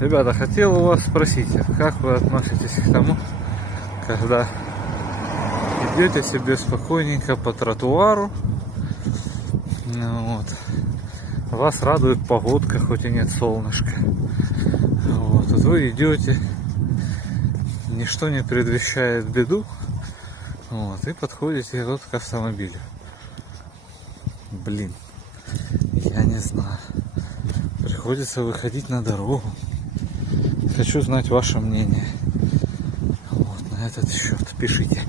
Ребята, хотел у вас спросить, как вы относитесь к тому, когда идете себе спокойненько по тротуару, вот, вас радует погодка, хоть и нет солнышка, вот вы идете, ничто не предвещает беду, вот, и подходите вот к автомобилю. Блин, я не знаю, приходится выходить на дорогу. Хочу знать ваше мнение вот на этот счет. Пишите.